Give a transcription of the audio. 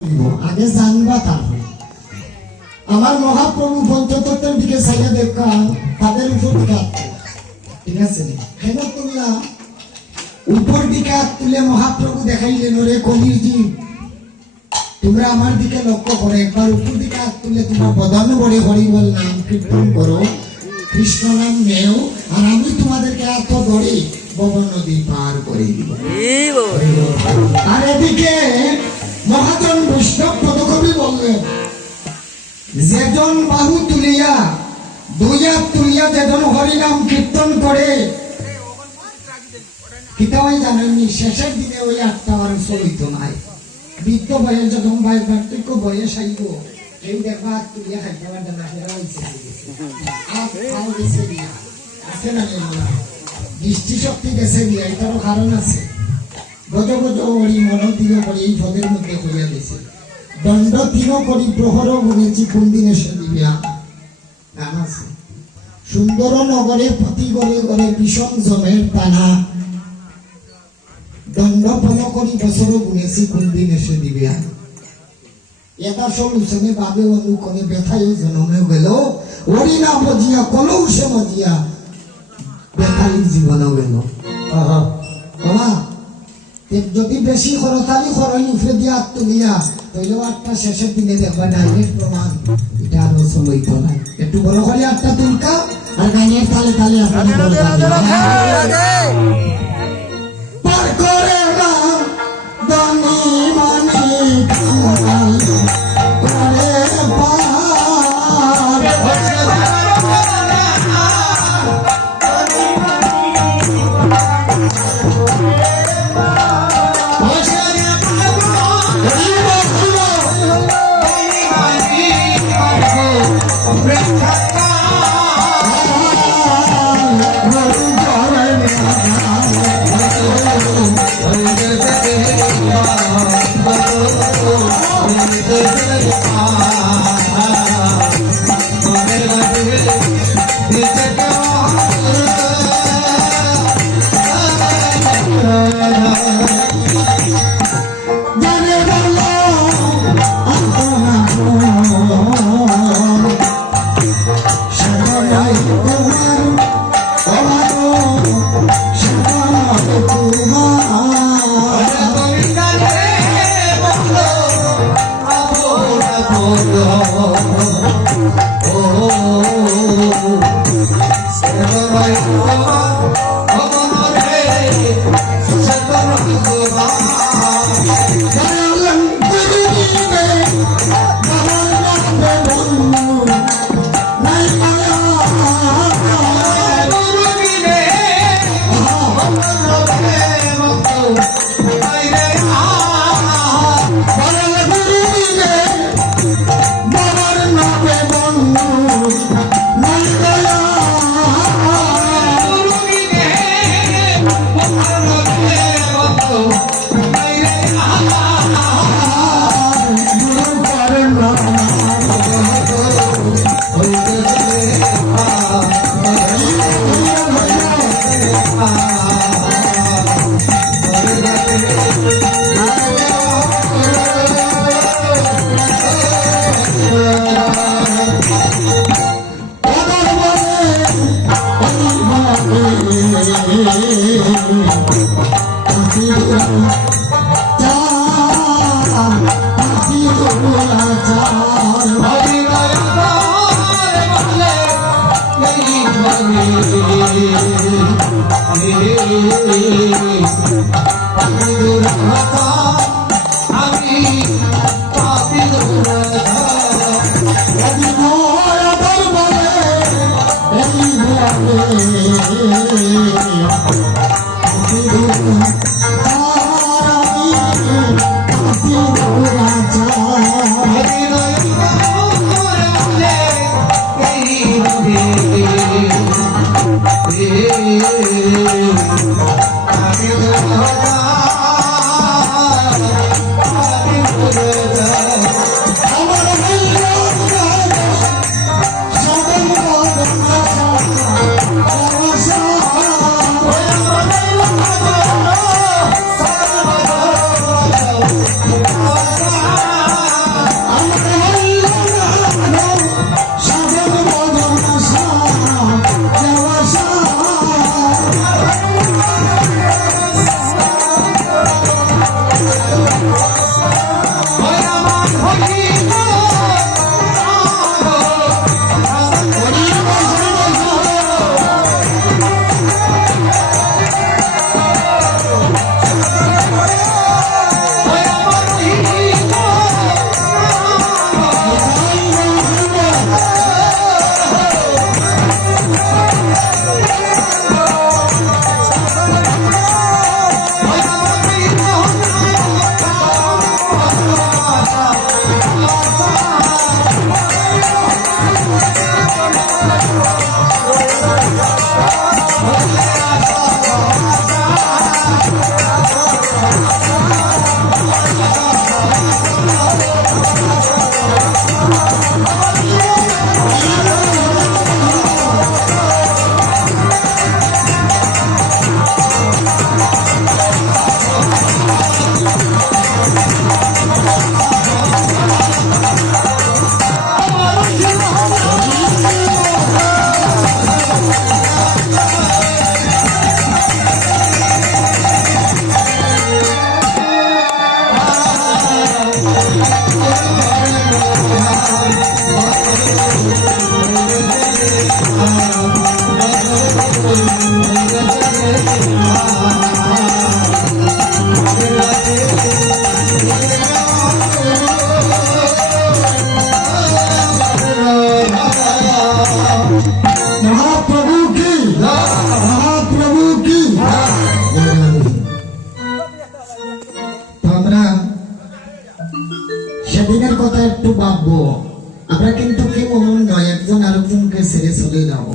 আগে জানবা তারপরে আমার মহাপ্রভু পঞ্চতত্ত্বের দিকে চাইয়া দেখা তাদের উপর দিকে হাত তোলা। ঠিক আছে কেন তুললা? উপর দিকে হাত তুলে মহাপ্রভু দেখাইলেন ওরে কলির জীব, তোমরা আমার দিকে লক্ষ্য করো, একবার উপর দিকে হাত তুলে তোমার বদন বড়ে হরিবল নাম কীর্তন করো, কৃষ্ণ নাম নেও, আর আমি তোমাদেরকে এত ধরে পবন নদী পার করে দিব। আর এদিকে মহাজন বৈষ্ণব পদকবি বললেন, যেজন বাহু তুলিয়া দুই হাত তুলিয়া যেজন হরিনাম কীর্তন করে, কিতাবাই জানেননি শেষের দিনে ওই আটটা আর চলিত নাই। বৃদ্ধ বয়স যখন বার্ধক্য বয়স আইব, এই দেখবা হাত তুলিয়া খাইতে পারবে না, সেটা হয়েছে আছে না দৃষ্টিশক্তি গেছে দিয়া, এটারও কারণ আছে। গজ গজ করি মন দিল করি এই পদের মধ্যে হইয়া দিছে, দণ্ড তিন করি প্রহর গুনেছি কোন দিনে সে দিবিয়া গান আছে। সুন্দর নগরে প্রতি গড়ে গড়ে ভীষণ জমের টানা, দণ্ড পন করি বছর গুনেছি কোন দিন এসে দিবিয়া। এটা সলুশনে বাবে অনুকনে ব্যথায় জনমে গেল, ওরি না মজিয়া কলৌ সে মজিয়া ব্যথাই জীবন গেল। যদি বেশি খরতালি খরই উঠে দিয়া তুলিয়া তৈলেও আটটা শেষের দিনে দেখবা ডাইরেক্ট প্রমাণ এটা আরো চলইত নাই। একটু বড় করে আটটা তুলকা আর গানের তালে তালে আপনার পার করে না দানি মানি করে পার আমি সেদিনের কথা একটু ভাববো। আমরা কিন্তু কেমন নয় একজন আরেকজনকে ছেড়ে চলে যাবো।